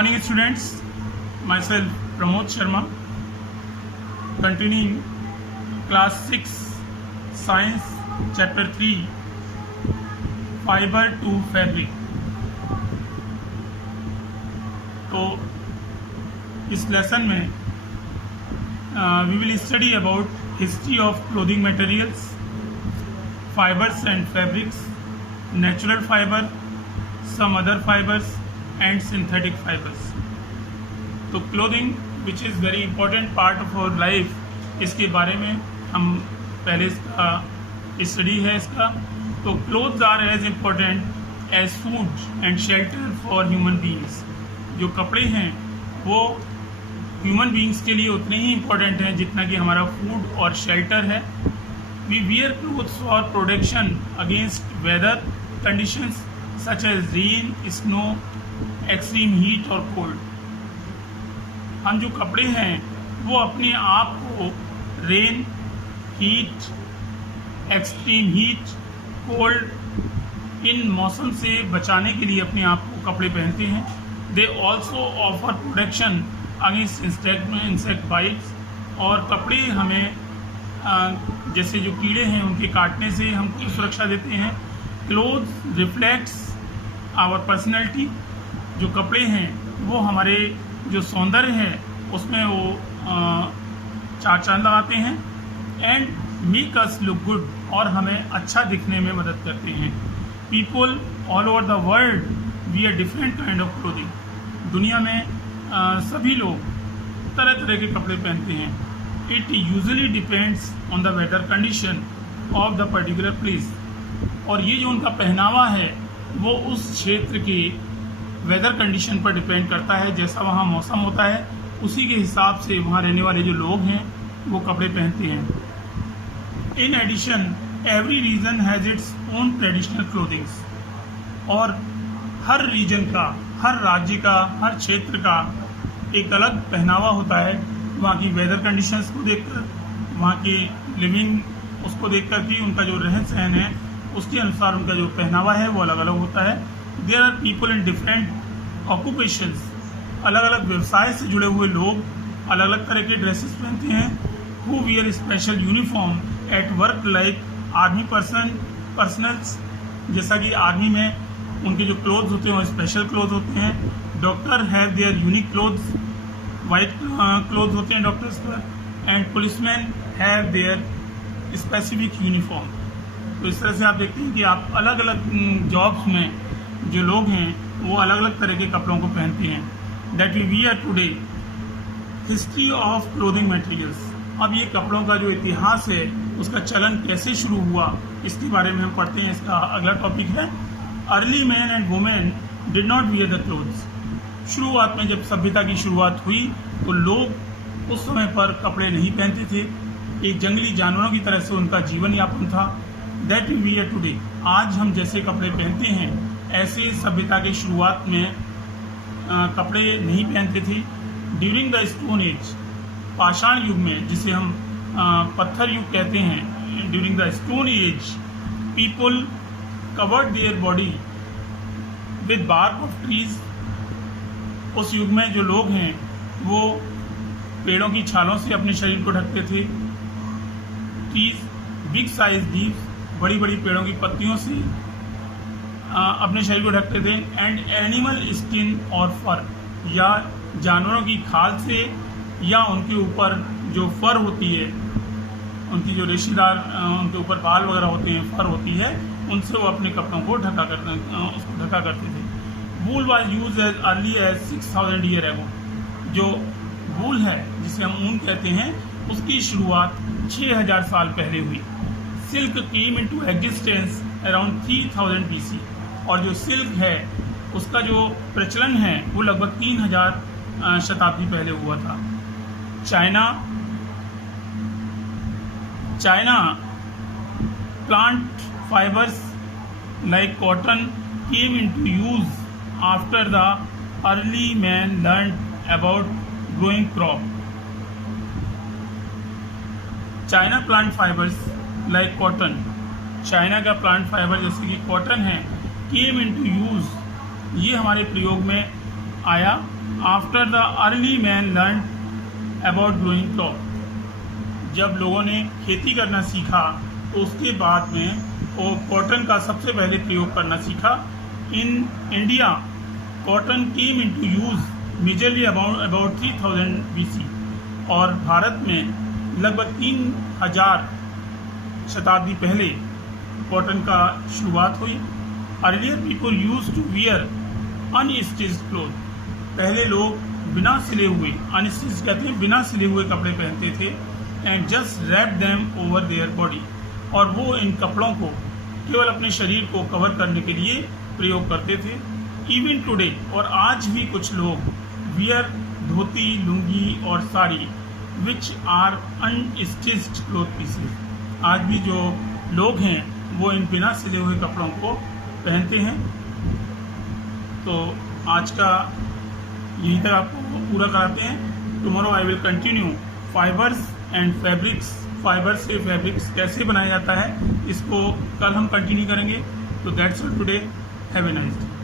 morning students, myself Pramod Sharma, continuing class 6 science chapter 3 fiber to fabric। तो इस lesson में we will study about history of clothing materials, fibers and fabrics, natural fiber, some other fibers and synthetic fibers। तो clothing which is very important part of our life, इसके बारे में हम पहले इसका स्टडी है इसका। तो clothes are as important as food and shelter for human beings. जो कपड़े हैं वो ह्यूमन बीइंग्स के लिए उतने ही इम्पोर्टेंट हैं जितना कि हमारा फूड और शेल्टर है। We wear clothes for protection against weather conditions such as rain, snow, extreme heat और कोल्ड। हम जो कपड़े हैं वो अपने आप को rain, heat, extreme heat, cold इन मौसम से बचाने के लिए अपने आप को कपड़े पहनते हैं। They also offer protection against insect bytes. और कपड़े हमें जैसे जो कीड़े हैं उनके काटने से हमको सुरक्षा देते हैं। Clothes reflects our personality. जो कपड़े हैं वो हमारे जो सौंदर्य है उसमें वो चार चांद लगाते हैं। And make us look good, और हमें अच्छा दिखने में मदद करते हैं। People all over the world wear different kind of clothing. दुनिया में सभी लोग तरह तरह के कपड़े पहनते हैं। It usually depends on the weather condition of the particular place. और ये जो उनका पहनावा है वो उस क्षेत्र के वेदर कंडीशन पर डिपेंड करता है। जैसा वहाँ मौसम होता है उसी के हिसाब से वहाँ रहने वाले जो लोग हैं वो कपड़े पहनते हैं। In addition every region has its own traditional clothings. और हर रीजन का, हर राज्य का, हर क्षेत्र का एक अलग पहनावा होता है। वहाँ की वेदर कंडीशंस को देखकर, वहाँ की लिविंग उसको देख कर के उनका जो रहन सहन है उसके अनुसार उनका जो पहनावा है वो अलग अलग होता है। There are people in different occupations. अलग अलग व्यवसाय से जुड़े हुए लोग अलग अलग तरह के ड्रेसेस पहनते हैं। Who wear special uniform at work like army personnels. जैसा कि आर्मी में उनके जो क्लोथ्स होते हैं वो स्पेशल क्लोथ होते हैं। Doctor have their unique clothes, white cloth होते हैं डॉक्टर्स पर। And policeman have their specific uniform. तो इस तरह से आप देखते हैं कि आप अलग अलग जॉब्स में जो लोग हैं वो अलग अलग तरह के कपड़ों को पहनते हैं। That we wear today. History of clothing materials. अब ये कपड़ों का जो इतिहास है उसका चलन कैसे शुरू हुआ इसके बारे में हम पढ़ते हैं। इसका अगला टॉपिक है early man and women did not wear the clothes. शुरुआत में जब सभ्यता की शुरुआत हुई तो लोग उस समय पर कपड़े नहीं पहनते थे। एक जंगली जानवरों की तरह से उनका जीवन यापन था। That we wear today. आज हम जैसे कपड़े पहनते हैं ऐसे सभ्यता की शुरुआत में कपड़े नहीं पहनते थे। ड्यूरिंग द स्टोन एज, पाषाण युग में, जिसे हम पत्थर युग कहते हैं, during the stone age people covered their body with bark of trees. उस युग में जो लोग हैं वो पेड़ों की छालों से अपने शरीर को ढकते थे। ट्रीज, बिग साइज लीव्स, बड़ी बड़ी पेड़ों की पत्तियों से अपने शरीर को ढकते थे। एंड एनिमल स्किन और फर, या जानवरों की खाल से या उनके ऊपर जो फर होती है, उनकी जो रेशेदार उनके ऊपर बाल वगैरह होते हैं, फर होती है, उनसे वो अपने कपड़ों को उसको ढका करते थे। Wool was use as early as 6000 year ago. जो वूल है जिसे हम ऊन कहते हैं उसकी शुरुआत 6000 साल पहले हुई। Silk came into existence around 3000 BC। और जो सिल्क है उसका जो प्रचलन है वो लगभग 3000 शताब्दी पहले हुआ था। China plant fibres like cotton came into use after the early man learn about growing crop. China plant fibres like cotton, China का प्लांट फाइबर जैसे कि कॉटन है, केम इनटू यूज, ये हमारे प्रयोग में आया after the early man learn about growing crop, जब लोगों ने खेती करना सीखा तो उसके बाद में वो कॉटन का सबसे पहले प्रयोग करना सीखा। In India cotton came into use majorly about 3000 BC, और भारत में लगभग 3000 शताब्दी पहले कॉटन का शुरुआत हुई। Earlier people use to wear unstitched cloth, पहले लोग बिना सिले हुए, अनस्टिच्ड कहते हैं बिना सिले हुए कपड़े पहनते थे, and just wrap them over their body, और वो इन कपड़ों को केवल अपने शरीर को कवर करने के लिए प्रयोग करते थे। इवन टुडे, और आज भी कुछ लोग वियर धोती, लुंगी और sari which are unstitched cloth pieces, आज भी जो लोग हैं वो इन बिना सिले हुए कपड़ों को पहनते हैं। तो आज का यहीं तक आपको पूरा कराते हैं। Tomorrow I will continue fibres and fabrics, fibre से फैब्रिक्स कैसे बनाया जाता है इसको कल हम कंटिन्यू करेंगे। तो that's all today, have a nice day.